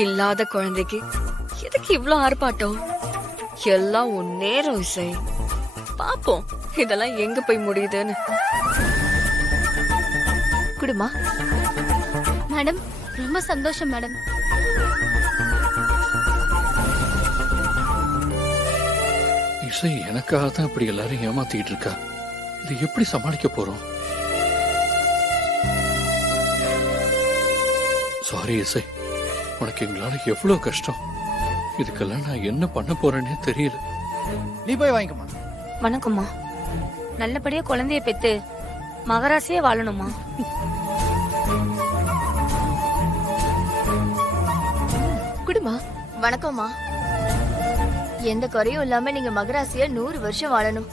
இல்லாத குழந்தைக்கு எதுக்கு இவ்ளோ ஆர்ப்பாட்டம்? எல்லாம் உன் நேரம் இசை. பாப்போம் இதெல்லாம் எங்க போய் முடியுதுன்னு. குடுமா. மேடம் ரொம்ப சந்தோஷம் மேடம். இசை எனக்காக தான் இப்படி எல்லாரும் ஏமாத்திக்கிட்டு இருக்கா. இது எப்படி சமாளிக்க போறோம்? சாரி இசை, உனக்கு எங்களால எவ்வளவு கஷ்டம். இதுக்கெல்லாம் நான் என்ன பண்ண போறேன்னே தெரியல. நீ போய் வாங்கிக்கமா. வணக்கம்மா. நல்லபடியா குழந்தைய பெத்து மகராசியே வாழணுமா? குடுமா. வணக்கம்மா. எந்த குறையும் இல்லாம நீங்க மகராசியா 100 வருஷம் வாழணும்.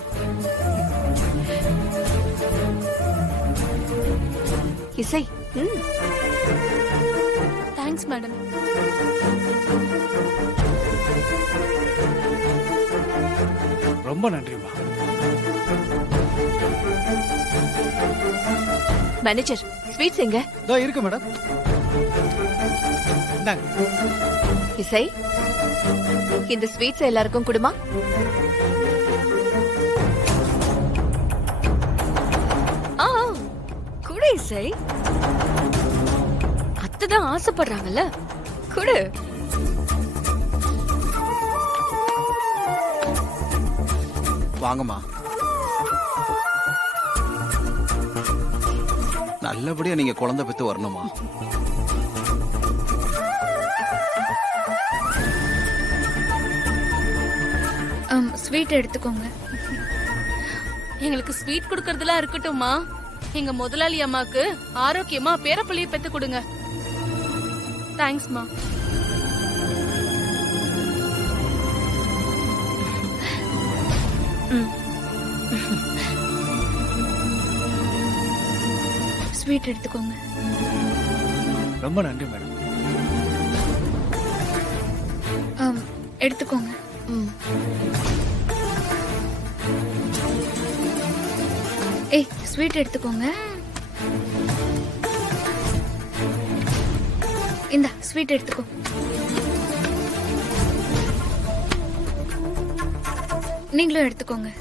இசை. Thanks madam. ரொம்ப நன்றிமா. மேனேஜர் ஸ்வீட்ஸ் எங்க? இதோ இருக்கு மேடம். இந்தாங்க. இசை, இந்த ஸ்வீட்ஸ் எல்லாருக்கும் குடுமா. ஆ குடு இசை. அத்தைதான் ஆசைப்படுறாங்கல்ல, குடு. வாங்கம்மா. நல்லபடியா நீங்க குழந்தை பெத்து வரணுமா. ஸ்வீட் எடுத்துக்கோங்க. எங்களுக்கு ஸ்வீட் குடுக்கறதுலாம் இருக்கட்டும்மா. எங்க முதலாளி அம்மாக்கு ஆரோக்கியமா பேரப்பிள்ளைய பெத்து கொடுங்க. தேங்க்ஸ்மா. ஸ்வீட் எடுத்துக்கோங்க. ரொம்ப நன்றி மேடம். எடுத்துக்கோங்க. ஏய் ஸ்வீட் எடுத்துக்கோங்க. இந்த ஸ்வீட் எடுத்துக்கோ. நீங்களும் எடுத்துக்கோங்க.